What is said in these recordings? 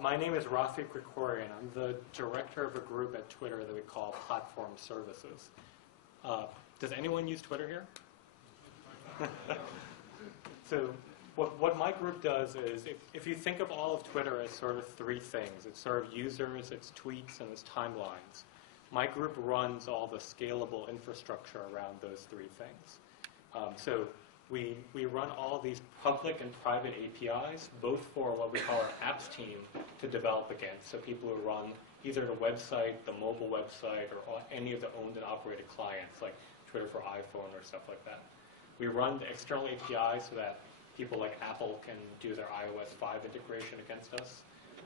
My name is Raffi Krikorian. I'm the director of a group at Twitter that we call Platform Services. Does anyone use Twitter here? So what my group does is, if you think of all of Twitter as sort of three things, it's sort of users, it's tweets, and it's timelines. My group runs all the scalable infrastructure around those three things. So we run all these public and private APIs, both for what we call our apps team to develop against. So people who run either the website, the mobile website, or any of the owned and operated clients, like Twitter for iPhone or stuff like that. We run the external APIs so that people like Apple can do their iOS 5 integration against us.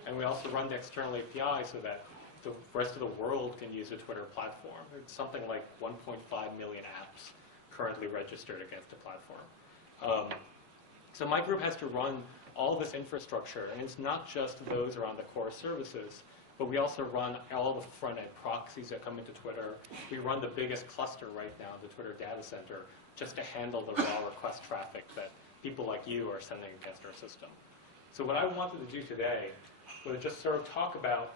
And we also run the external API so that the rest of the world can use the Twitter platform. It's something like 1.5 million apps currently registered against the platform. So my group has to run all this infrastructure, and it's not just those around the core services, but we also run all the front-end proxies that come into Twitter. We run the biggest cluster right now, the Twitter data center, just to handle the raw request traffic that people like you are sending against our system. So what I wanted to do today was just sort of talk about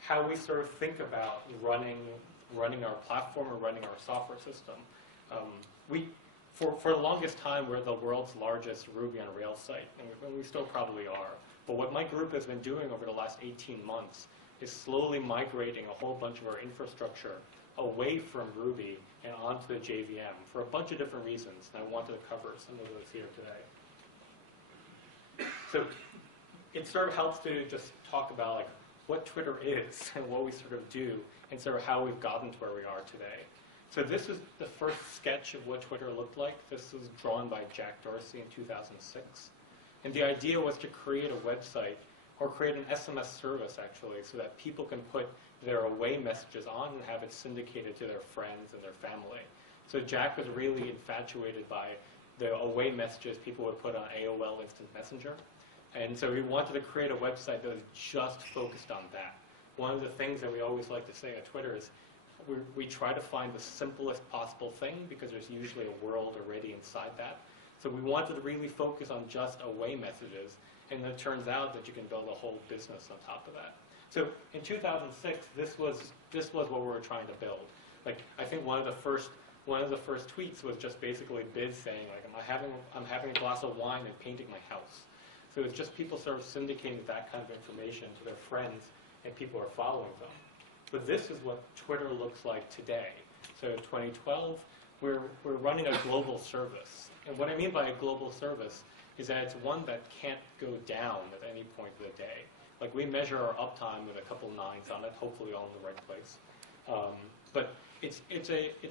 how we sort of think about running our platform or running our software system. For the longest time, we're the world's largest Ruby on Rails site, and we still probably are. But what my group has been doing over the last 18 months is slowly migrating a whole bunch of our infrastructure away from Ruby and onto the JVM for a bunch of different reasons, and I wanted to cover some of those here today. So it sort of helps to just talk about like what Twitter is and what we sort of do and sort of how we've gotten to where we are today. So this is the first sketch of what Twitter looked like. This was drawn by Jack Dorsey in 2006. And the idea was to create a website or create an SMS service, actually, so that people can put their away messages on and have it syndicated to their friends and their family. So Jack was really infatuated by the away messages people would put on AOL Instant Messenger. And so we wanted to create a website that was just focused on that. One of the things that we always like to say at Twitter is we try to find the simplest possible thing because there's usually a world already inside that. So we wanted to really focus on just away messages, and it turns out that you can build a whole business on top of that. So in 2006, this was what we were trying to build. Like, I think one of the first tweets was just basically Biz saying, like, I'm having a glass of wine and painting my house. So it's just people sort of syndicating that kind of information to their friends, and people are following them. But this is what Twitter looks like today. So in 2012, we're running a global service. And what I mean by a global service is that it's one that can't go down at any point of the day. Like, we measure our uptime with a couple nines on it, hopefully all in the right place. But it's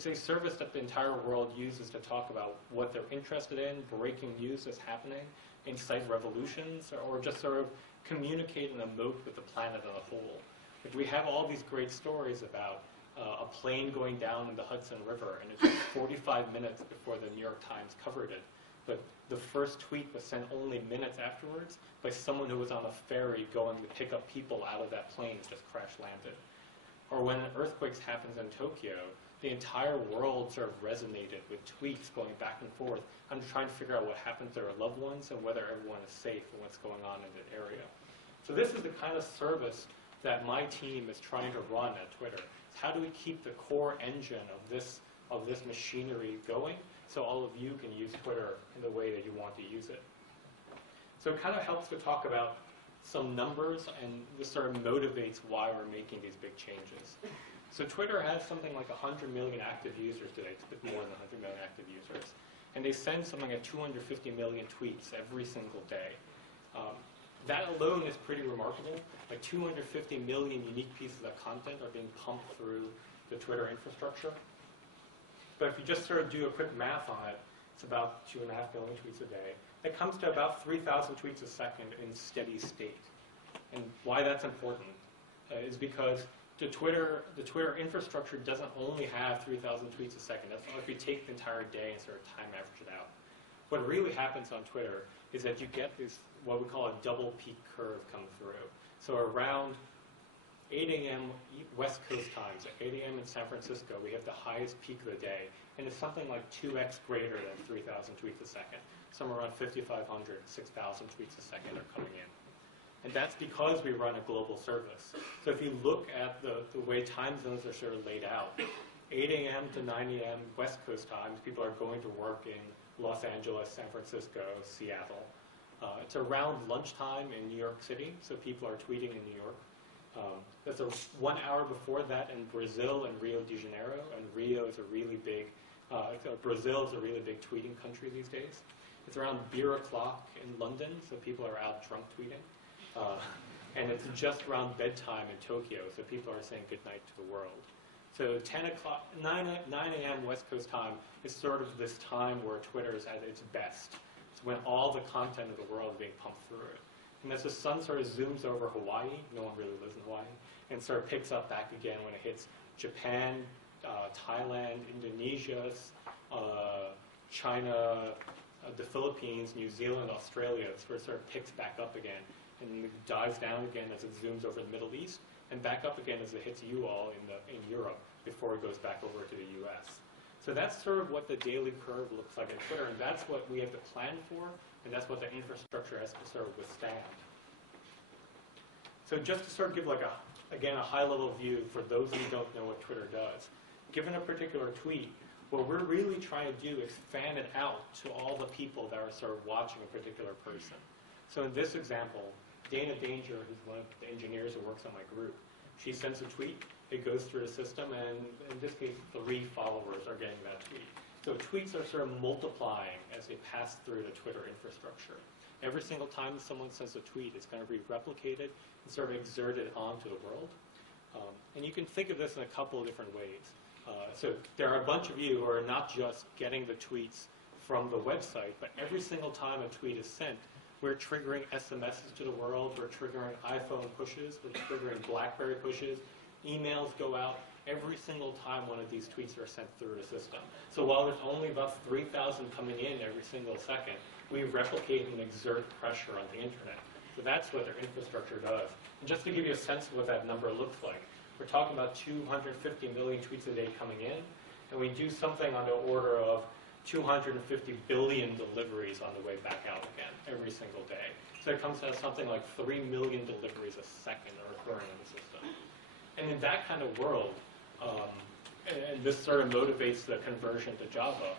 a service that the entire world uses to talk about what they're interested in, breaking news that's happening, incite revolutions, or just sort of communicate and emote with the planet as a whole. Like, we have all these great stories about a plane going down in the Hudson River, and it took 45 minutes before the New York Times covered it. But the first tweet was sent only minutes afterwards by someone who was on a ferry going to pick up people out of that plane that just crash landed. Or when an earthquake happens in Tokyo, the entire world sort of resonated with tweets going back and forth. I'm trying to figure out what happened to their loved ones and whether everyone is safe and what's going on in the area. So this is the kind of service that my team is trying to run at Twitter. How do we keep the core engine of this machinery going so all of you can use Twitter in the way that you want to use it? So it kind of helps to talk about some numbers, and this sort of motivates why we're making these big changes. So Twitter has something like 100 million active users today. It's a bit more than 100 million active users. And they send something like 250 million tweets every single day. That alone is pretty remarkable. Like 250 million unique pieces of content are being pumped through the Twitter infrastructure. But if you just sort of do a quick math on it, it's about 2.5 million tweets a day. It comes to about 3,000 tweets a second in steady state. And why that's important is because the Twitter infrastructure doesn't only have 3,000 tweets a second. That's if you take the entire day and sort of time average it out. What really happens on Twitter is that you get this, what we call a double peak curve come through. So around 8 a.m. West Coast times, at 8 a.m. in San Francisco, we have the highest peak of the day, and it's something like 2x greater than 3,000 tweets a second. Somewhere around 5,500, 6,000 tweets a second are coming in. And that's because we run a global service. So if you look at the way time zones are sort of laid out, 8 a.m. to 9 a.m. West Coast times, people are going to work in Los Angeles, San Francisco, Seattle. It's around lunchtime in New York City, so people are tweeting in New York. There's 1 hour before that in Brazil and Rio de Janeiro, and Rio is a really big, Brazil is a really big tweeting country these days. It's around beer o'clock in London, so people are out drunk tweeting. And it's just around bedtime in Tokyo, so people are saying goodnight to the world. So 9 a.m. West Coast time is sort of this time where Twitter is at its best. It's when all the content of the world is being pumped through it. And as the sun sort of zooms over Hawaii, no one really lives in Hawaii, and sort of picks up back again when it hits Japan, Thailand, Indonesia, China, the Philippines, New Zealand, Australia, it's where it sort of picks back up again and it dives down again as it zooms over the Middle East and back up again as it hits you all in Europe before it goes back over to the US. So that's sort of what the daily curve looks like at Twitter, and that's what we have to plan for, and that's what the infrastructure has to sort of withstand. So just to sort of give like a high-level view for those who don't know what Twitter does, given a particular tweet, what we're really trying to do is fan it out to all the people that are sort of watching a particular person. So in this example, Dana Danger, who's one of the engineers who works on my group, she sends a tweet, it goes through the system, and in this case, 3 followers are getting that tweet. So tweets are sort of multiplying as they pass through the Twitter infrastructure. Every single time someone sends a tweet, it's going to be replicated and sort of exerted onto the world. And you can think of this in a couple of different ways. So there are a bunch of you who are not just getting the tweets from the website, but every single time a tweet is sent, we're triggering SMSs to the world, we're triggering iPhone pushes, we're triggering BlackBerry pushes, emails go out every single time one of these tweets are sent through the system. So while there's only about 3,000 coming in every single second, we replicate and exert pressure on the internet. So that's what their infrastructure does. And just to give you a sense of what that number looks like, we're talking about 250 million tweets a day coming in, and we do something on the order of 250 billion deliveries on the way back out again every single day. So it comes to something like 3 million deliveries a second are occurring in the system. And in that kind of world, and this sort of motivates the conversion to Java,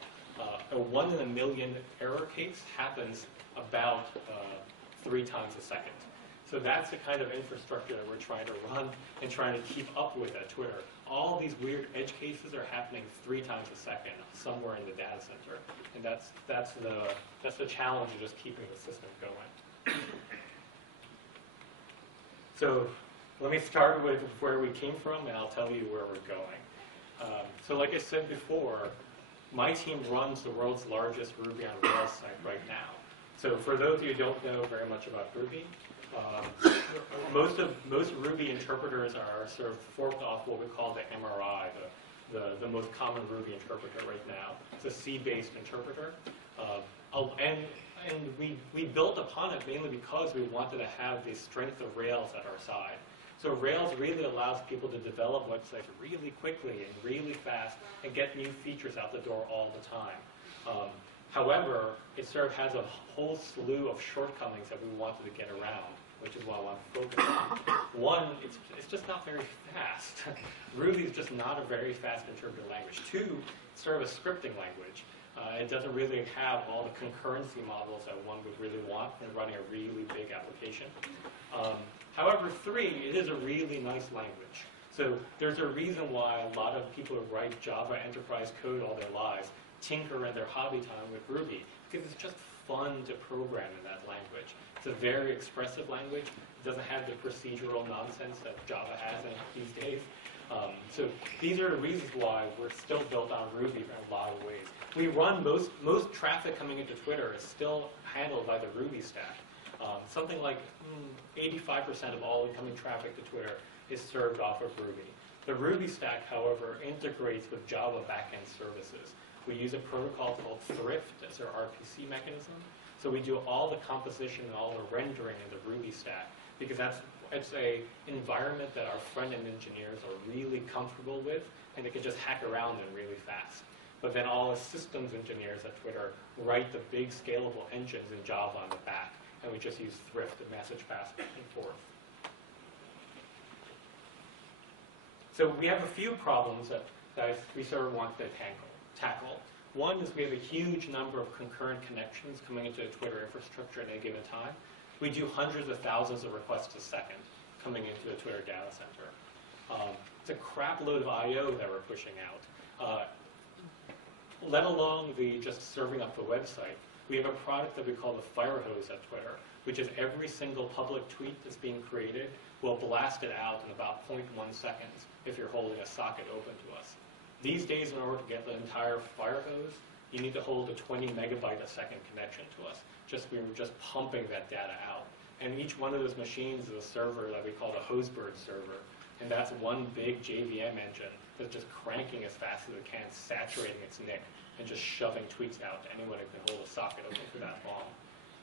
a 1 in a million error case happens about 3 times a second. So that's the kind of infrastructure that we're trying to run and trying to keep up with at Twitter. All these weird edge cases are happening 3 times a second somewhere in the data center. And that's the challenge of just keeping the system going. So let me start with where we came from, and I'll tell you where we're going. So like I said before, my team runs the world's largest Ruby on Rails site right now. So for those of you who don't know very much about Ruby, most Ruby interpreters are sort of forked off what we call the MRI, the most common Ruby interpreter right now. It's a C-based interpreter. And we built upon it mainly because we wanted to have the strength of Rails at our side. So Rails really allows people to develop websites really quickly and really fast and get new features out the door all the time. However, it sort of has a whole slew of shortcomings that we wanted to get around, which is what I want to focus on. One, it's just not very fast. Ruby is just not a very fast interpreter language. 2, it's sort of a scripting language. It doesn't really have all the concurrency models that one would really want when running a really big application. However, 3, it is a really nice language. So there's a reason why a lot of people who write Java enterprise code all their lives tinker in their hobby time with Ruby, because it's just fun to program in that language. It's a very expressive language. It doesn't have the procedural nonsense that Java has in these days. So these are the reasons why we're still built on Ruby in a lot of ways. We run most traffic coming into Twitter is still handled by the Ruby stack. Something like 85% of all incoming traffic to Twitter is served off of Ruby. The Ruby stack, however, integrates with Java backend services. We use a protocol called Thrift as our RPC mechanism. So we do all the composition and all the rendering in the Ruby stack because it's an environment that our front-end engineers are really comfortable with, and they can just hack around in really fast. But then all the systems engineers at Twitter write the big scalable engines in Java on the back. and we just use thrift to message pass back and forth. So we have a few problems that we sort of want to tackle. One is we have a huge number of concurrent connections coming into the Twitter infrastructure at any given time. We do hundreds of thousands of requests a second coming into the Twitter data center. It's a crap load of I/O that we're pushing out. Let alone the just serving up the website. We have a product that we call the fire hose at Twitter, which is every single public tweet that's being created will blast it out in about 0.1 seconds if you're holding a socket open to us. These days, in order to get the entire fire hose, you need to hold a 20 megabyte a second connection to us. We were just pumping that data out. And each one of those machines is a server that we call the Hosebird server. And that's one big JVM engine that's just cranking as fast as it can, saturating its NIC, and just shoving tweets out to anyone who can hold a socket open for that long.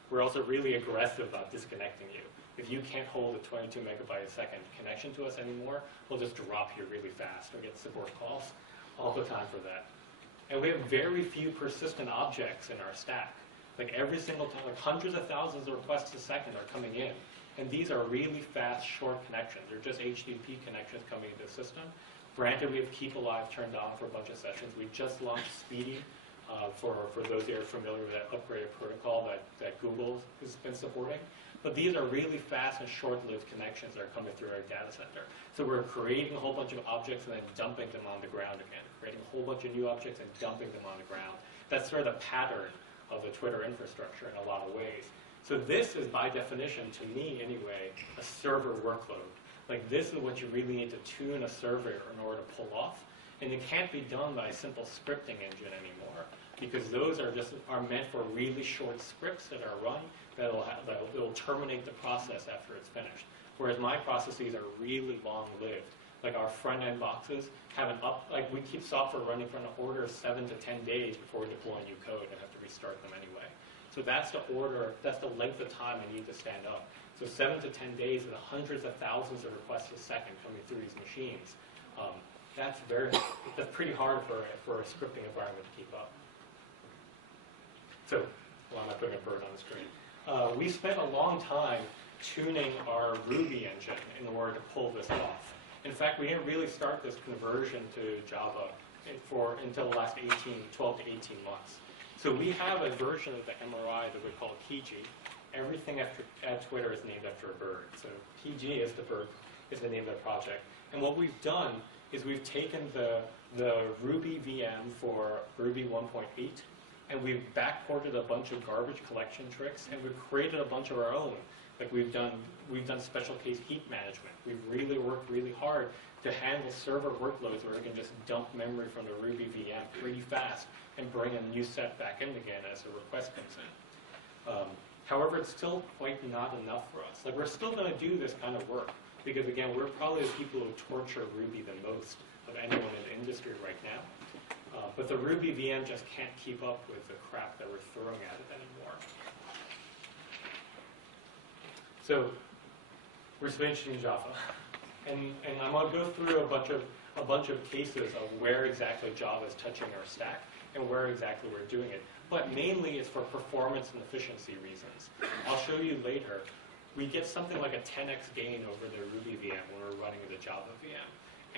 We're also really aggressive about disconnecting you. If you can't hold a 22 megabyte a second connection to us anymore, we'll just drop you really fast or get support calls all the time for that. And we have very few persistent objects in our stack. Like every single time, like hundreds of thousands of requests a second are coming in. And these are really fast, short connections. They're just HTTP connections coming into the system. Granted, we have Keep Alive turned on for a bunch of sessions. We just launched Speedy for those that are familiar with that upgraded protocol that Google has been supporting. But these are really fast and short-lived connections that are coming through our data center. So we're creating a whole bunch of objects and then dumping them on the ground again, creating a whole bunch of new objects and dumping them on the ground. That's sort of the pattern of the Twitter infrastructure in a lot of ways. So this is, by definition, to me anyway, a server workload. Like this is what you really need to tune a server in order to pull off. And it can't be done by a simple scripting engine anymore, because those are meant for really short scripts that are run that'll terminate the process after it's finished. Whereas my processes are really long-lived. Like our front-end boxes have we keep software running for an order of 7 to 10 days before we deploy new code and have to restart them anyway. So that's the length of time I need to stand up. So 7 to 10 days and hundreds of thousands of requests a second coming through these machines. That's pretty hard for a scripting environment to keep up. So, why am I putting a bird on the screen? We spent a long time tuning our Ruby engine in order to pull this off. In fact, we didn't really start this conversion to Java until the last 12 to 18 months. So we have a version of the MRI that we call PG. Everything at Twitter is named after a bird. So PG is the name of the project. And what we've done is we've taken the Ruby VM for Ruby 1.8, and we've backported a bunch of garbage collection tricks, and we've created a bunch of our own. Like we've done special case heap management. We've really worked really hard to handle server workloads where we can just dump memory from the Ruby VM pretty fast and bring a new set back in again as a request comes in. However, it's still quite not enough for us. Like we're still going to do this kind of work because again, we're probably the people who torture Ruby the most of anyone in the industry right now. But the Ruby VM just can't keep up with the crap that we're throwing at it anymore. So we're switching to Java, and I'm going to go through a bunch of cases of where exactly Java is touching our stack and where exactly we're doing it. But mainly it's for performance and efficiency reasons. I'll show you later. We get something like a 10x gain over the Ruby VM when we're running the Java VM.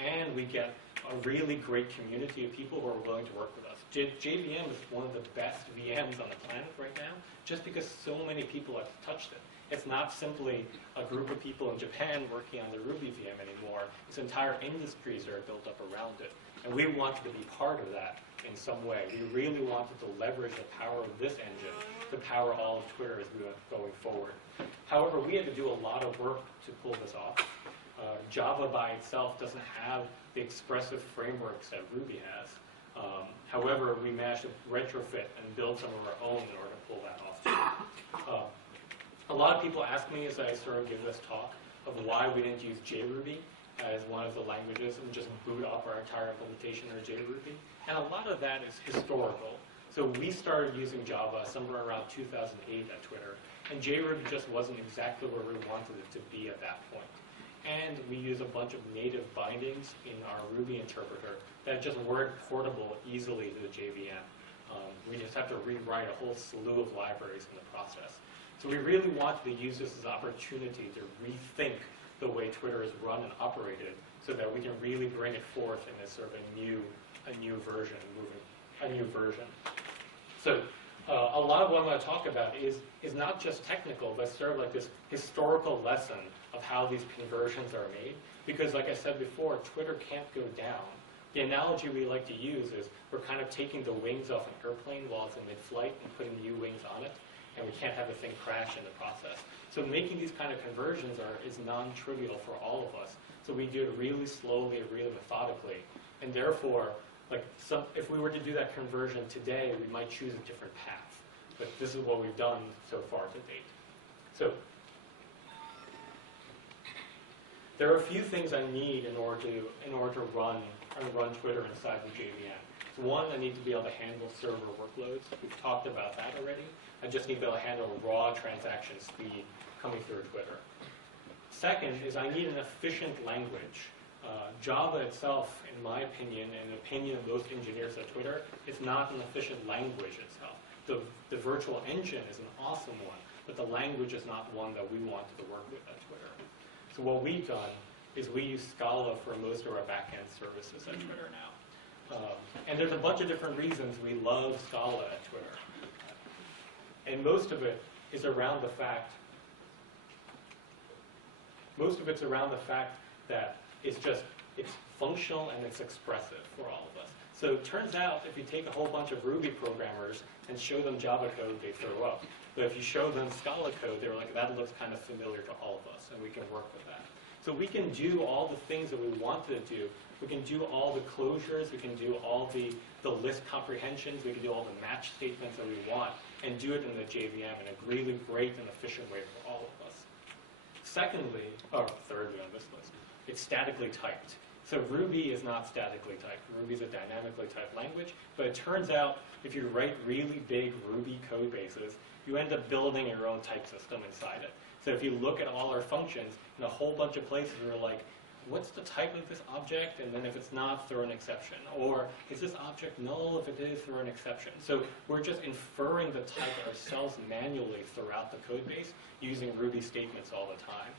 And we get a really great community of people who are willing to work with us. JVM is one of the best VMs on the planet right now, just because so many people have touched it. It's not simply a group of people in Japan working on the Ruby VM anymore. It's entire industries that are built up around it. And we wanted to be part of that in some way. We really wanted to leverage the power of this engine to power all of Twitter as we went going forward. However, we had to do a lot of work to pull this off. Java by itself doesn't have the expressive frameworks that Ruby has. However, we managed to retrofit and build some of our own in order to pull that off. A lot of people ask me as I sort of give this talk of why we didn't use JRuby as one of the languages and just boot up our entire implementation of JRuby. And a lot of that is historical. So we started using Java somewhere around 2008 at Twitter, and JRuby just wasn't exactly where we wanted it to be at that point. And we use a bunch of native bindings in our Ruby interpreter that just weren't portable easily to the JVM. We just have to rewrite a whole slew of libraries in the process. So we really wanted to use this as an opportunity to rethink the way Twitter is run and operated so that we can really bring it forth in this sort of a new version. So a lot of what I'm going to talk about is not just technical, but sort of like this historical lesson of how these conversions are made. Because like I said before, Twitter can't go down. The analogy we like to use is we're kind of taking the wings off an airplane while it's in mid-flight and putting new wings on it, and we can't have the thing crash in the process. So making these kind of conversions is non-trivial for all of us. So we do it really slowly and really methodically, and therefore, if we were to do that conversion today, we might choose a different path. But this is what we've done so far to date. So there are a few things I need in order to run Twitter inside the JVM. So one, I need to be able to handle server workloads. We've talked about that already. I just need to be able to handle raw transaction speed coming through Twitter. Second is I need an efficient language. Java itself, in my opinion, and the opinion of most engineers at Twitter, is not an efficient language itself. The virtual engine is an awesome one, but the language is not one that we wanted to work with at Twitter. So what we've done is we use Scala for most of our backend services at Twitter now. And there's a bunch of different reasons we love Scala at Twitter. And most of it's around the fact that it's functional and it's expressive for all of us. So it turns out if you take a whole bunch of Ruby programmers and show them Java code, they throw up. But if you show them Scala code, they're like, that looks kind of familiar to all of us, and we can work with that. So we can do all the things that we wanted to do. We can do all the closures, we can do all the list comprehensions, we can do all the match statements that we want, and do it in the JVM in a really great and efficient way for all of us. Secondly, or thirdly on this list, it's statically typed. So Ruby is not statically typed. Ruby is a dynamically typed language, but it turns out if you write really big Ruby code bases, you end up building your own type system inside it. So if you look at all our functions, in a whole bunch of places we're like, what's the type of this object? And then if it's not, throw an exception. Or is this object null? If it is, throw an exception. So we're just inferring the type ourselves manually throughout the code base using Ruby statements all the time.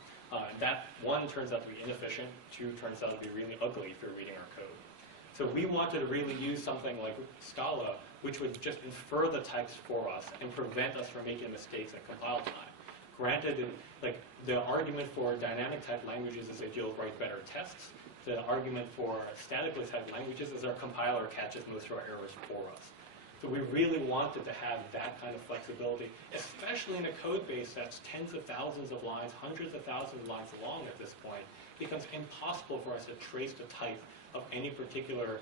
That, one, turns out to be inefficient. Two, turns out to be really ugly if you're reading our code. So we wanted to really use something like Scala, which would just infer the types for us and prevent us from making mistakes at compile time. Granted, the argument for dynamic type languages is that you'll write better tests. The argument for statically typed languages is our compiler catches most of our errors for us. So we really wanted to have that kind of flexibility, especially in a code base that's tens of thousands of lines, hundreds of thousands of lines long at this point. It becomes impossible for us to trace the type of any particular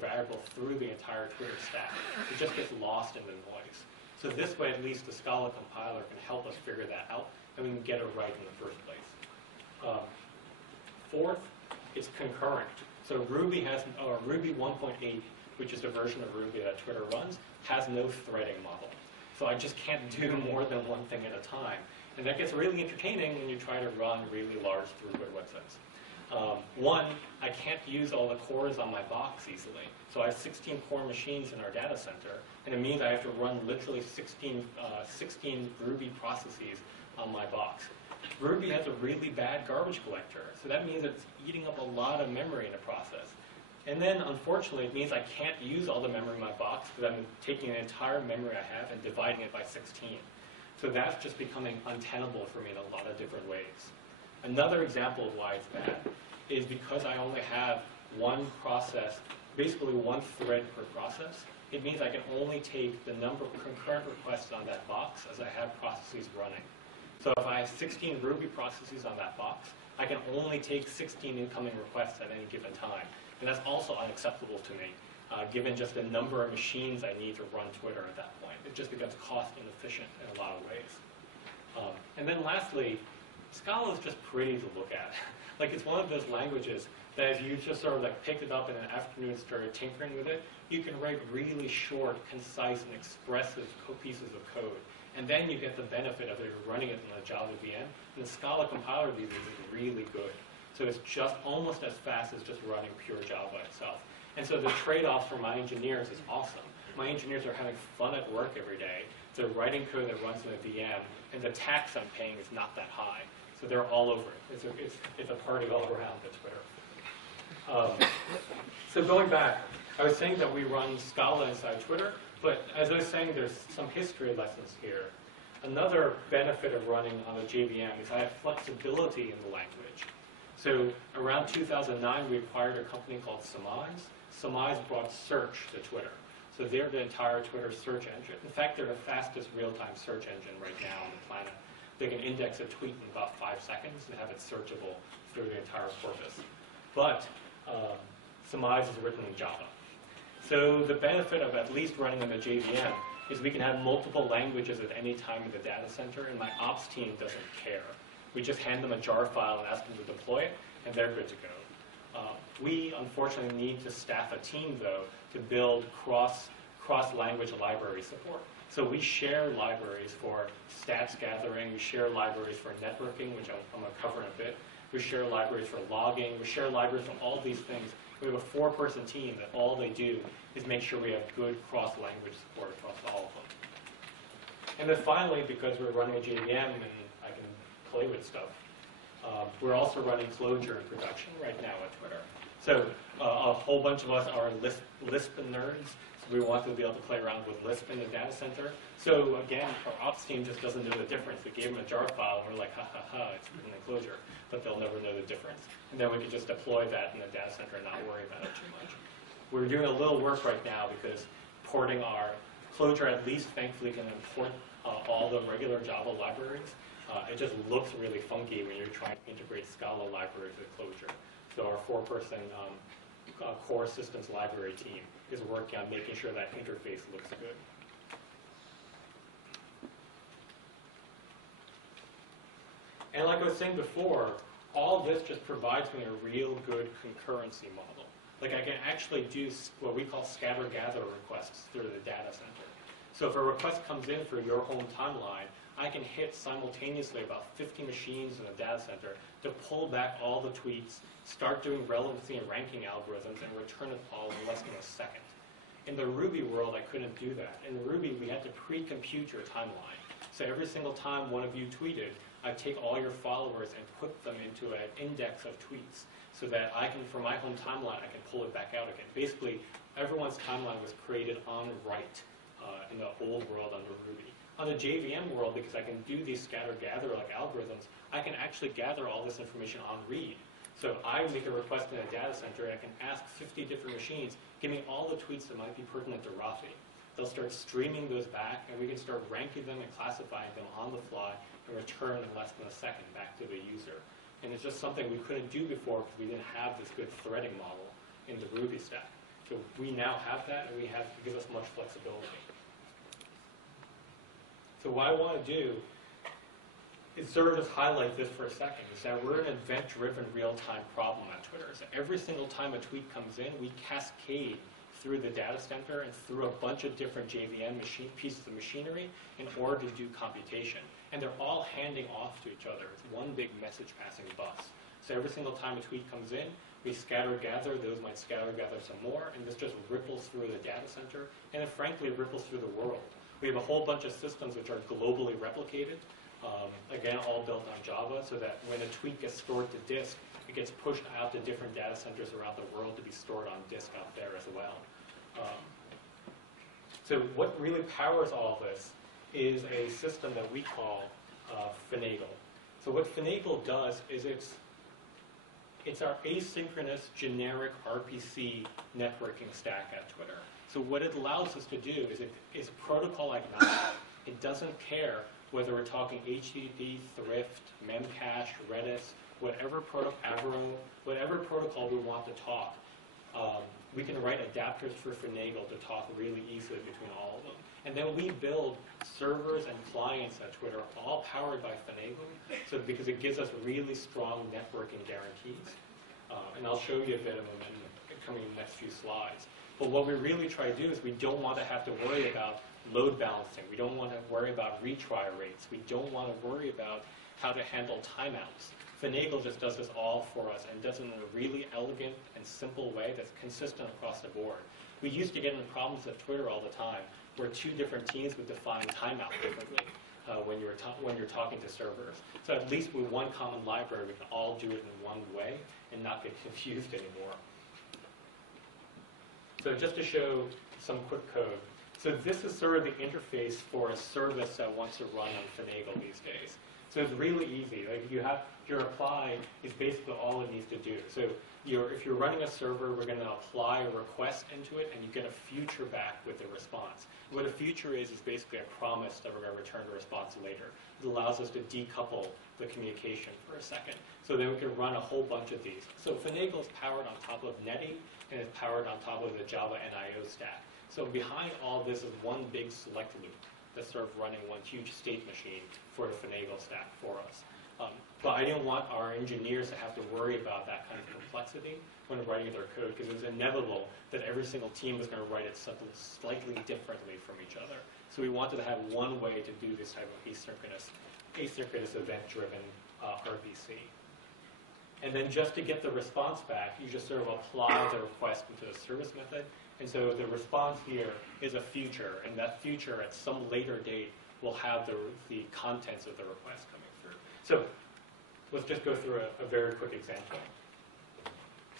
variable through the entire Twitter stack. It just gets lost in the noise. So this way, at least the Scala compiler can help us figure that out, and we can get it right in the first place. Fourth, it's concurrent. So Ruby 1.8, which is the version of Ruby that Twitter runs, has no threading model. So I just can't do more than one thing at a time. And that gets really entertaining when you try to run really large throughput websites. One, I can't use all the cores on my box easily. So I have 16 core machines in our data center, and it means I have to run literally 16 Ruby processes on my box. Ruby has a really bad garbage collector, so that means it's eating up a lot of memory in the process. And then, unfortunately, it means I can't use all the memory in my box because I'm taking the entire memory I have and dividing it by 16. So that's just becoming untenable for me in a lot of different ways. Another example of why it's bad is because I only have one process, basically one thread per process, it means I can only take the number of concurrent requests on that box as I have processes running. So if I have 16 Ruby processes on that box, I can only take 16 incoming requests at any given time. And that's also unacceptable to me, given just the number of machines I need to run Twitter at that point. It just becomes cost inefficient in a lot of ways. And then lastly, Scala is just pretty to look at. It's one of those languages that if you just sort of picked it up in an afternoon and started tinkering with it, you can write really short, concise, and expressive pieces of code. And then you get the benefit of it running it in a Java VM. And the Scala compiler these days is really good. So it's just almost as fast as just running pure Java itself. And so the trade-offs for my engineers is awesome. My engineers are having fun at work every day. They're writing code that runs in a VM, and the tax I'm paying is not that high. So they're all over it. It's a party all around at Twitter. So going back, I was saying that we run Scala inside Twitter, but as I was saying, there's some history lessons here. Another benefit of running on a JVM is I have flexibility in the language. So around 2009, we acquired a company called Surmise. Surmise brought search to Twitter. So they're the entire Twitter search engine. In fact, they're the fastest real-time search engine right now on the planet. They can index a tweet in about 5 seconds and have it searchable through the entire corpus. But Surmise is written in Java. So the benefit of at least running on a JVM is we can have multiple languages at any time in the data center, and my ops team doesn't care. We just hand them a jar file and ask them to deploy it, and they're good to go. We, unfortunately, need to staff a team, though, to build cross-language library support. So we share libraries for stats gathering, we share libraries for networking, which I'm going to cover in a bit. We share libraries for logging, we share libraries for all these things. We have a 4-person team that all they do is make sure we have good cross-language support across all of them. And then finally, because we're running a JVM and I can play with stuff, we're also running Clojure in production right now at Twitter. So a whole bunch of us are Lisp nerds, so we want to be able to play around with Lisp in the data center. So again, our ops team just doesn't know the difference. We gave them a jar file, and we're like, ha ha ha, it's written in Clojure, but they'll never know the difference. And then we can just deploy that in the data center and not worry about it too much. We're doing a little work right now because porting our Clojure, at least thankfully, can import all the regular Java libraries. It just looks really funky when you're trying to integrate Scala libraries with Clojure. So our 4-person core systems library team is working on making sure that interface looks good. And like I was saying before, all this just provides me a real good concurrency model. Like I can actually do what we call scatter-gather requests through the data center. So if a request comes in for your home timeline, I can hit simultaneously about 50 machines in the data center to pull back all the tweets, start doing relevancy and ranking algorithms, and return it all in less than a second. In the Ruby world, I couldn't do that. In Ruby, we had to pre-compute your timeline. So every single time one of you tweeted, I take all your followers and put them into an index of tweets so that I can, for my home timeline, I can pull it back out again. Basically, everyone's timeline was created on write in the old world under Ruby. On the JVM world, because I can do these scatter-gather like algorithms, I can actually gather all this information on read. So I make a request in a data center, and I can ask 50 different machines, give me all the tweets that might be pertinent to Raffi. They'll start streaming those back, and we can start ranking them and classifying them on the fly and return in less than a second back to the user. And it's just something we couldn't do before because we didn't have this good threading model in the Ruby stack. So we now have that, and it gives us much flexibility. So what I want to do is sort of just highlight this for a second, is that we're an event-driven real-time problem at Twitter. So every single time a tweet comes in, we cascade through the data center and through a bunch of different JVM pieces of machinery in order to do computation. And they're all handing off to each other. It's one big message-passing bus. So every single time a tweet comes in, we scatter-gather, those might scatter-gather some more, and this just ripples through the data center, and it frankly ripples through the world. We have a whole bunch of systems which are globally replicated, again, all built on Java, so that when a tweet gets stored to disk, it gets pushed out to different data centers around the world to be stored on disk out there as well. So what really powers all this is a system that we call Finagle. So what Finagle does is it's our asynchronous generic RPC networking stack at Twitter. So what it allows us to do is it is protocol agnostic. It doesn't care whether we're talking HTTP, Thrift, Memcache, Redis, whatever protocol we want to talk. We can write adapters for Finagle to talk really easily between all of them. And then we build servers and clients at Twitter, all powered by Finagle, because it gives us really strong networking guarantees. And I'll show you a bit of them in the coming next few slides. But what we really try to do is we don't want to have to worry about load balancing. We don't want to worry about retry rates. We don't want to worry about how to handle timeouts. Finagle just does this all for us and does it in a really elegant and simple way that's consistent across the board. We used to get into problems at Twitter all the time where two different teams would define timeout differently when you're talking to servers. So at least with one common library, we can all do it in one way and not get confused anymore. So just to show some quick code. So this is sort of the interface for a service that wants to run on Finagle these days. So it's really easy. Like your apply is basically all it needs to do. So if you're running a server, we're going to apply a request into it, and you get a future back with the response. What a future is basically a promise that we're going to return a response later. It allows us to decouple the communication for a second. So then we can run a whole bunch of these. So Finagle is powered on top of netting, and it's powered on top of the Java NIO stack. So behind all this is one big select loop that's sort of running one huge state machine for the Finagle stack for us. But I didn't want our engineers to have to worry about that kind of complexity when writing their code, because it was inevitable that every single team was going to write it something slightly differently from each other. So we wanted to have one way to do this type of asynchronous event-driven RBC. And then just to get the response back, you just sort of apply the request into the service method. And so the response here is a future, and that future at some later date will have the contents of the request coming through. So let's just go through a very quick example.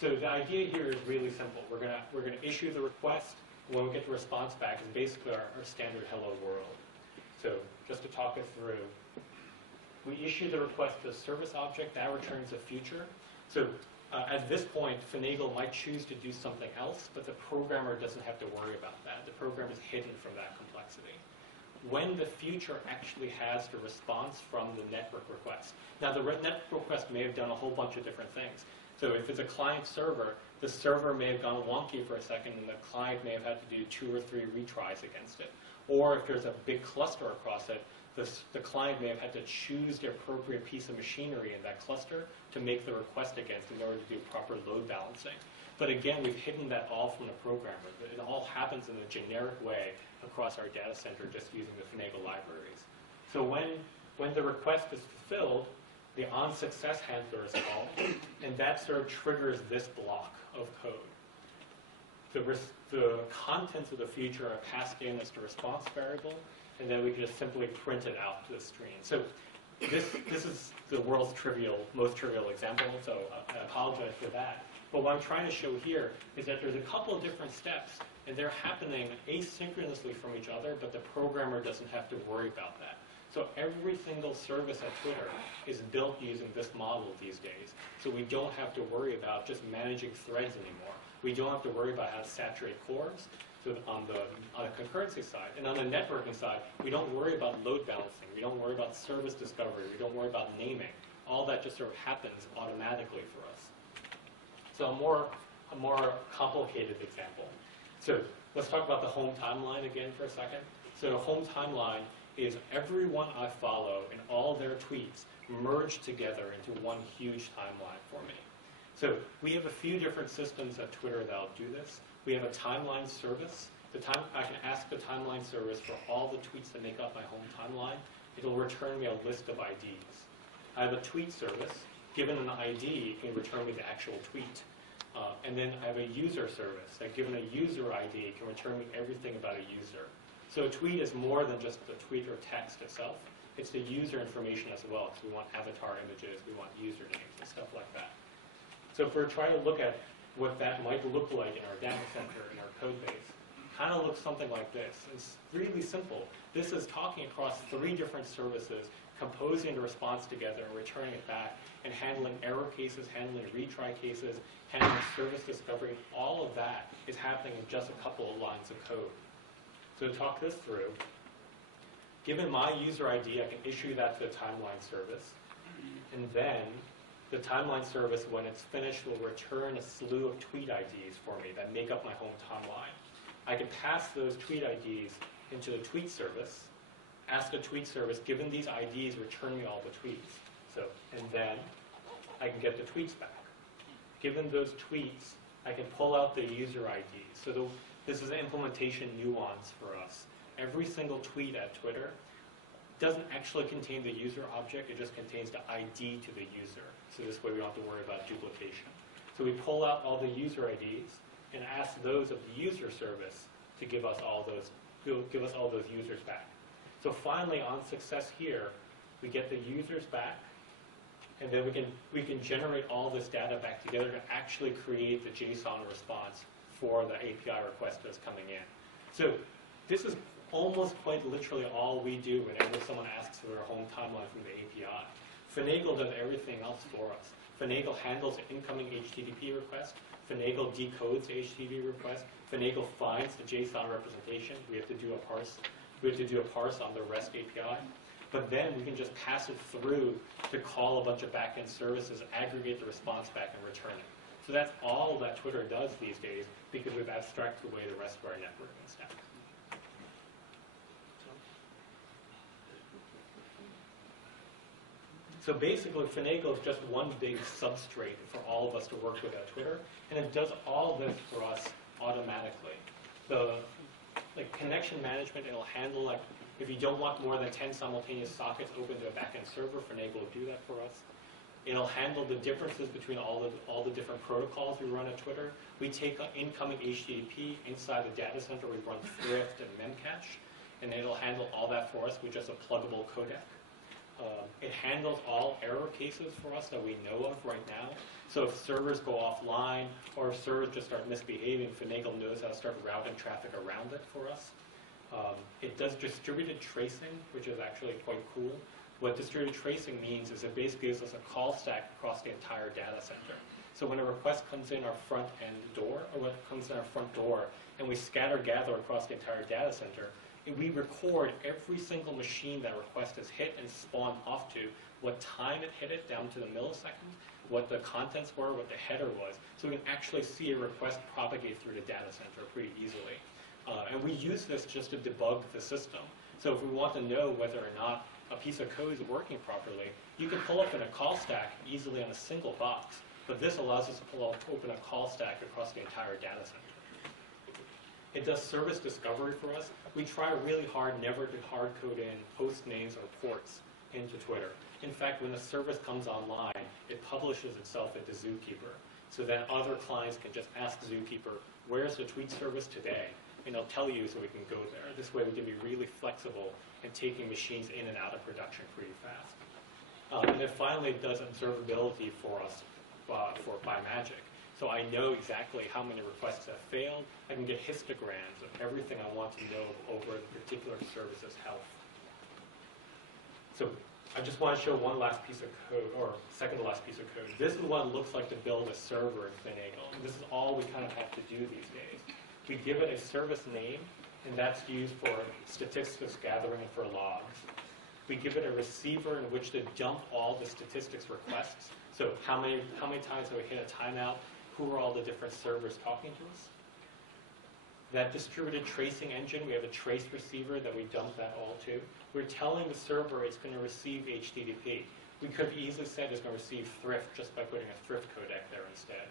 So the idea here is really simple. We're gonna issue the request. When we get the response back, is basically our standard hello world. So just to talk it through, we issue the request to the service object. That returns a future. So at this point, Finagle might choose to do something else, but the programmer doesn't have to worry about that. The program is hidden from that complexity. When the future actually has the response from the network request. Now, the network request may have done a whole bunch of different things. So if it's a client server, the server may have gone wonky for a second, and the client may have had to do 2 or 3 retries against it. Or if there's a big cluster across it, the client may have had to choose the appropriate piece of machinery in that cluster to make the request against in order to do proper load balancing. But again, we've hidden that all from the programmer. It all happens in a generic way across our data center just using the Finagle libraries. So when the request is fulfilled, the onSuccess handler is called, and that sort of triggers this block of code. The contents of the future are passed in as the response variable, and then we can just simply print it out to the screen. So this is the world's most trivial example, so I apologize for that. But what I'm trying to show here is that there's a couple of different steps, and they're happening asynchronously from each other, but the programmer doesn't have to worry about that. So every single service at Twitter is built using this model these days. So we don't have to worry about just managing threads anymore. We don't have to worry about how to saturate cores. So on the concurrency side. And on the networking side, we don't worry about load balancing. We don't worry about service discovery. We don't worry about naming. All that just sort of happens automatically for us. So a more complicated example. So let's talk about the home timeline again for a second. So the home timeline is everyone I follow and all their tweets merged together into one huge timeline for me. So we have a few different systems at Twitter that'll do this. We have a timeline service. I can ask the timeline service for all the tweets that make up my home timeline. It'll return me a list of IDs. I have a tweet service. Given an ID, it can return me the actual tweet. And then I have a user service that, given a user ID, can return me everything about a user. So a tweet is more than just the tweet or text itself. It's the user information as well, because we want avatar images, we want usernames, and stuff like that. So if we're trying to look at what that might look like in our data center, in our code base, kind of looks something like this. It's really simple. This is talking across 3 different services, composing the response together and returning it back, and handling error cases, handling retry cases, handling service discovery. All of that is happening in just a couple of lines of code. So to talk this through, given my user ID, I can issue that to the timeline service, and then the timeline service, when it's finished, will return a slew of tweet IDs for me that make up my home timeline. I can pass those tweet IDs into the tweet service, ask the tweet service, given these IDs, return me all the tweets. And then I can get the tweets back. Given those tweets, I can pull out the user IDs. So this is an implementation nuance for us. Every single tweet at Twitter, doesn't actually contain the user object, it just contains the ID to the user. So this way we don't have to worry about duplication. So we pull out all the user IDs and ask those of the user service to give us all those users back. So finally, on success here, we get the users back, and then we can generate all this data back together to actually create the JSON response for the API request that's coming in. So this is almost quite literally all we do whenever someone asks for their home timeline from the API. Finagle does everything else for us. Finagle handles the incoming HTTP request. Finagle decodes the HTTP request. Finagle finds the JSON representation. We have to do a parse. We have to do a parse on the REST API. But then we can just pass it through to call a bunch of backend services, aggregate the response back, and return it. So that's all that Twitter does these days because we've abstracted away the rest of our networking stack. So basically, Finagle is just one big substrate for all of us to work with at Twitter, and it does all this for us automatically. The connection management, it'll handle if you don't want more than 10 simultaneous sockets open to a backend server, Finagle will do that for us. It'll handle the differences between all the different protocols we run at Twitter. We take incoming HTTP inside the data center. We run Thrift and Memcache, and it'll handle all that for us with just a pluggable codec. It handles all error cases for us that we know of right now. So if servers go offline or if servers just start misbehaving, Finagle knows how to start routing traffic around it for us. It does distributed tracing, which is actually quite cool. What distributed tracing means is it basically gives us a call stack across the entire data center. So when a request comes in our front end door, or when it comes in our front door, and we scatter gather across the entire data center, we record every single machine that request has hit and spawned off to, what time it hit it down to the millisecond, what the contents were, what the header was, so we can actually see a request propagate through the data center pretty easily. And we use this just to debug the system. So if we want to know whether or not a piece of code is working properly, you can pull up in a call stack easily on a single box, but this allows us to open a call stack across the entire data center. It does service discovery for us. We try really hard never to hard code in host names or ports into Twitter. In fact, when a service comes online, it publishes itself into Zookeeper, so that other clients can just ask Zookeeper, where's the tweet service today? And they'll tell you so we can go there. This way we can be really flexible in taking machines in and out of production pretty fast. And then finally it does observability for us by magic. So I know exactly how many requests have failed. I can get histograms of everything I want to know over the particular service's health. So I just want to show one last piece of code, or second to last piece of code. This is what it looks like to build a server in Finagle. And this is all we kind of have to do these days. We give it a service name, and that's used for statistics gathering and for logs. We give it a receiver in which to dump all the statistics requests. So how many times have we hit a timeout? Who are all the different servers talking to us? That distributed tracing engine, we have a trace receiver that we dump that all to. We're telling the server it's going to receive HTTP. We could have easily said it's going to receive Thrift just by putting a Thrift codec there instead.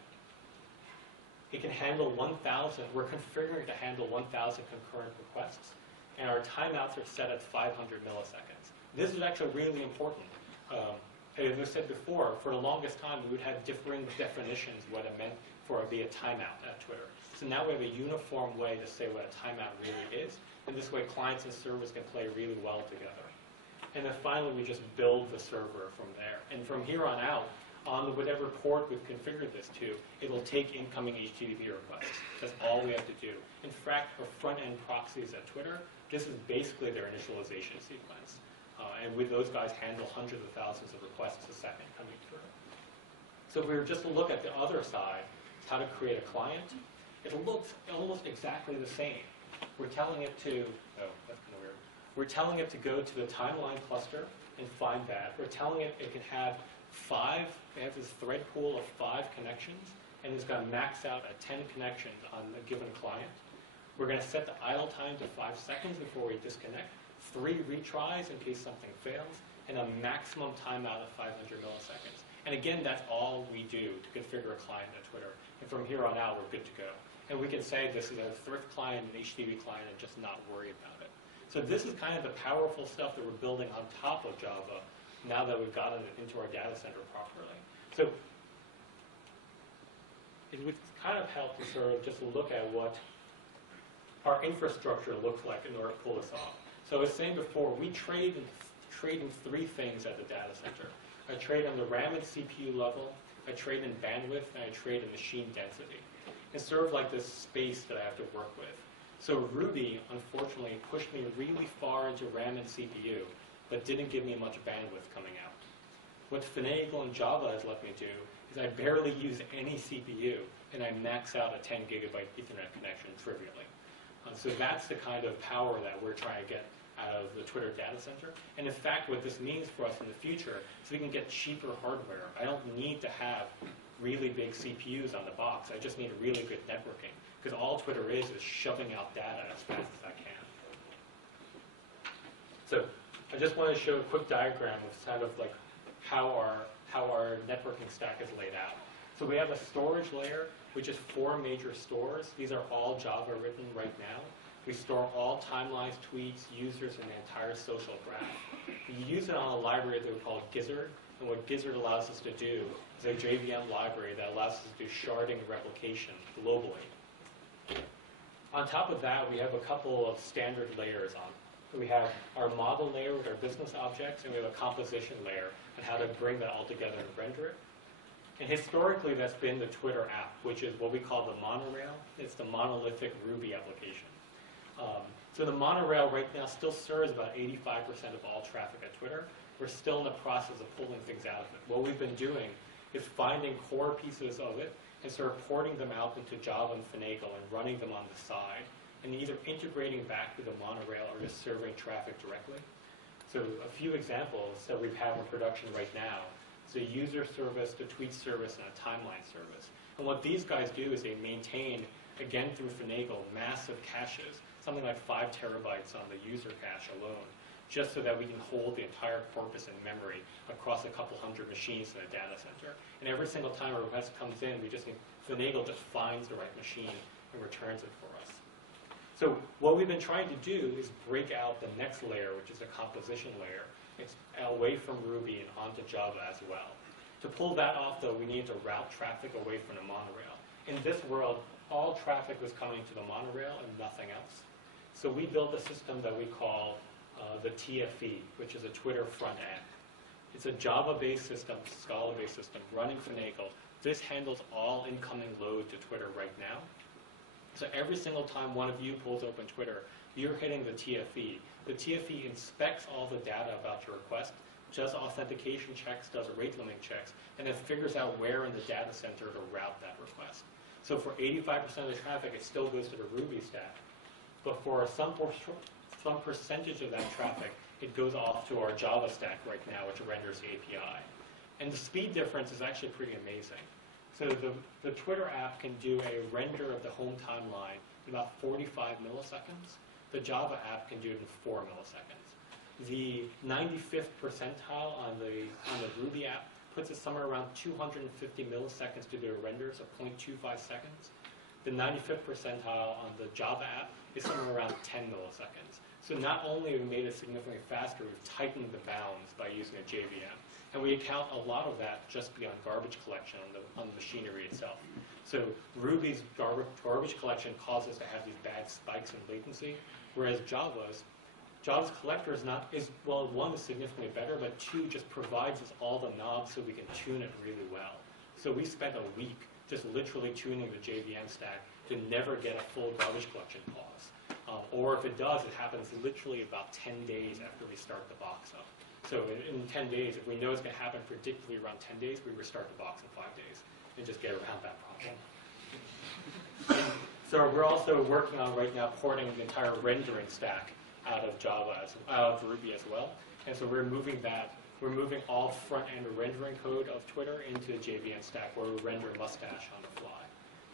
It can handle 1,000. We're configuring to handle 1,000 concurrent requests, and our timeouts are set at 500 milliseconds. This is actually really important. As I said before, for the longest time, we would have differing definitions what it meant for it to be a timeout at Twitter. So now we have a uniform way to say what a timeout really is, and this way clients and servers can play really well together. And then finally, we just build the server from there. And from here on out, on whatever port we've configured this to, it'll take incoming HTTP requests. That's all we have to do. In fact, for front-end proxies at Twitter, this is basically their initialization sequence. And with those guys handle hundreds of thousands of requests a second coming through. So if we were just to look at the other side, how to create a client, it looks almost exactly the same. We're telling it to, oh, that's kind of weird. We're telling it to go to the timeline cluster and find that. We're telling it it can have we have this thread pool of 5 connections, and it's going to max out at 10 connections on a given client. We're going to set the idle time to 5 seconds before we disconnect, 3 retries in case something fails, and a maximum timeout of 500 milliseconds. And again, that's all we do to configure a client at Twitter. And from here on out, we're good to go. And we can say this is a Thrift client, an HTTP client, and just not worry about it. So this is kind of the powerful stuff that we're building on top of Java now that we've gotten it into our data center properly. So it would kind of help to sort of just look at what our infrastructure looks like in order to pull this off. So I was saying before, we trade in three things at the data center. I trade on the RAM and CPU level, I trade in bandwidth, and I trade in machine density. It's sort of like this space that I have to work with. So Ruby, unfortunately, pushed me really far into RAM and CPU, but didn't give me much bandwidth coming out. What Finagle and Java has let me do is I barely use any CPU, and I max out a 10 gigabyte Ethernet connection trivially. So that's the kind of power that we're trying to get out of the Twitter data center. And in fact, what this means for us in the future is we can get cheaper hardware. I don't need to have really big CPUs on the box. I just need really good networking, because all Twitter is shoving out data as fast as I can. So I just want to show a quick diagram of kind of like how our networking stack is laid out. So we have a storage layer, which is 4 major stores. These are all Java written right now. We store all timelines, tweets, users, and the entire social graph. We use it on a library that we call Gizzard, and what Gizzard allows us to do is a JVM library that allows us to do sharding and replication globally. On top of that, we have a couple of standard layers on. We have our model layer with our business objects, and we have a composition layer on how to bring that all together and render it. And historically, that's been the Twitter app, which is what we call the monorail. It's the monolithic Ruby application. So the monorail right now still serves about 85% of all traffic at Twitter. We're still in the process of pulling things out of it. What we've been doing is finding core pieces of it and sort of porting them out into Java and Finagle and running them on the side, and either integrating back to the monorail or just serving traffic directly. So a few examples that we have in production right now. So a user service, a tweet service, and a timeline service. And what these guys do is they maintain, again through Finagle, massive caches, something like 5 terabytes on the user cache alone, just so that we can hold the entire corpus in memory across a couple hundred machines in a data center. And every single time a request comes in, Finagle just finds the right machine and returns it for us. So what we've been trying to do is break out the next layer, which is a composition layer. It's away from Ruby and onto Java as well. To pull that off, though, we need to route traffic away from the monorail. In this world, all traffic was coming to the monorail and nothing else. So we built a system that we call the TFE, which is a Twitter front end. It's a Java-based system, Scala-based system, running Finagle. This handles all incoming load to Twitter right now. So every single time one of you pulls open Twitter, you're hitting the TFE. The TFE inspects all the data about your request, does authentication checks, does rate limiting checks, and then figures out where in the data center to route that request. So for 85% of the traffic, it still goes to the Ruby stack. But for some percentage of that traffic, it goes off to our Java stack right now, which renders the API. And the speed difference is actually pretty amazing. So the Twitter app can do a render of the home timeline in about 45 milliseconds. The Java app can do it in 4 milliseconds. The 95th percentile on the Ruby app puts it somewhere around 250 milliseconds to do a render, so 0.25 seconds. The 95th percentile on the Java app is somewhere around 10 milliseconds. So not only have we made it significantly faster, we've tightened the bounds by using a JVM. And we account a lot of that just beyond garbage collection on the machinery itself. So Ruby's garbage collection causes us to have these bad spikes in latency, whereas Java's collector is well, one, is significantly better, but two, just provides us all the knobs so we can tune it really well. So we spent a week just literally tuning the JVM stack to never get a full garbage collection pause. Or if it does, it happens literally about 10 days after we start the box up. So in 10 days, if we know it's going to happen predictably around 10 days, we restart the box in 5 days and just get around that problem. So we're also working on right now porting the entire rendering stack out of out of Ruby as well. And so we're moving all front-end rendering code of Twitter into the JVM stack where we render mustache on the fly.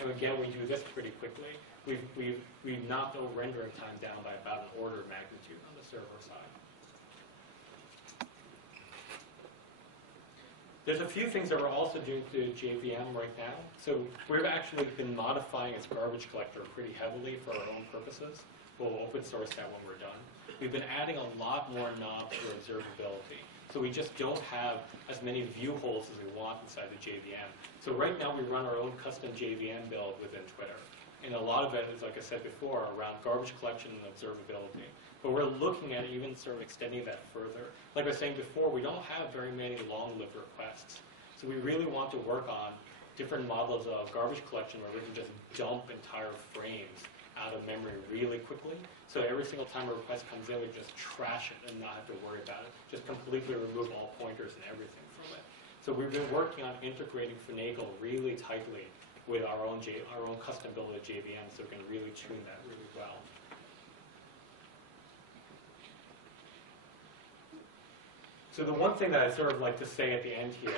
And again, we do this pretty quickly. We've knocked the rendering time down by about an order of magnitude on the server side. There's a few things that we're also doing to JVM right now. So we've actually been modifying its garbage collector pretty heavily for our own purposes. we'll open source that when we're done. We've been adding a lot more knobs for observability. So we just don't have as many view holes as we want inside the JVM. So right now we run our own custom JVM build within Twitter. And a lot of it is, like I said before, around garbage collection and observability. But we're looking at even sort of extending that further. Like I was saying before, we don't have very many long-lived requests. So we really want to work on different models of garbage collection where we can just dump entire frames out of memory really quickly. So every single time a request comes in, we just trash it and not have to worry about it. Just completely remove all pointers and everything from it. So we've been working on integrating Finagle really tightly with our own custom built JVM, so we can really tune that really well. So the one thing that I'd sort of like to say at the end here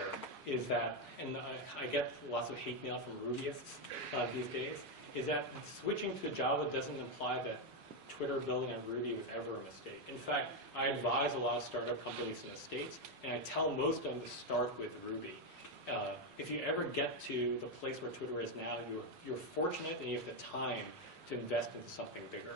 is that, and I get lots of hate mail from Rubyists these days, is that switching to Java doesn't imply that Twitter building on Ruby was ever a mistake. In fact, I advise a lot of startup companies in the States, and I tell most of them to start with Ruby. If you ever get to the place where Twitter is now, you're fortunate and you have the time to invest into something bigger.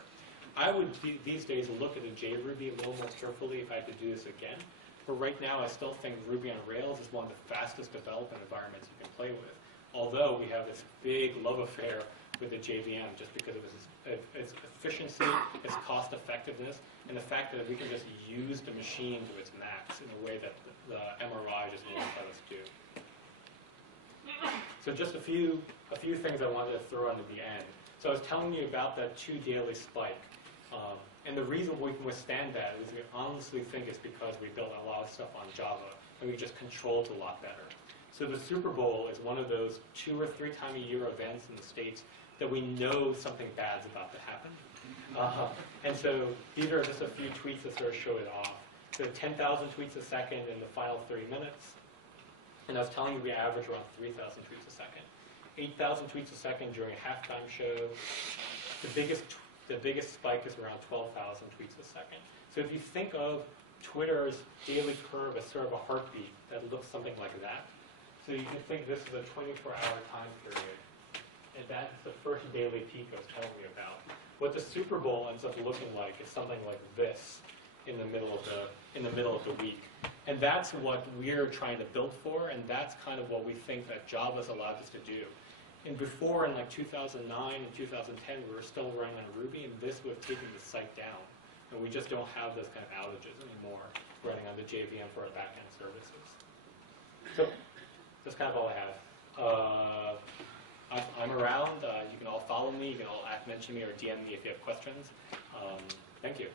I would, these days, look at the JRuby a little more carefully if I had to do this again. But right now, I still think Ruby on Rails is one of the fastest development environments you can play with. Although we have this big love affair with the JVM just because of its efficiency, its cost effectiveness, and the fact that we can just use the machine to its max in a way that the MRI just won't let us do. So just a few things I wanted to throw into the end. So I was telling you about that 2 daily spike. And the reason we can withstand that is we honestly think it's because we built a lot of stuff on Java and we just controlled a lot better. So the Super Bowl is one of those 2 or 3 time a year events in the States that we know something bad's about to happen. And so these are just a few tweets that sort of show it off. So 10,000 tweets a second in the final 30 minutes. And I was telling you we average around 3,000 tweets a second. 8,000 tweets a second during a halftime show. The biggest spike is around 12,000 tweets a second. So if you think of Twitter's daily curve as sort of a heartbeat that looks something like that, so you can think this is a 24-hour time period, and that's the first daily peak I was telling you about. What the Super Bowl ends up looking like is something like this in the middle of the week. And that's what we're trying to build for, and that's kind of what we think that Java's allowed us to do. And before, in like 2009 and 2010, we were still running on Ruby, and this would have taken the site down. And we just don't have those kind of outages anymore running on the JVM for our backend services. So that's kind of all I have. I'm around. You can all follow me. You can all mention me or DM me if you have questions. Thank you.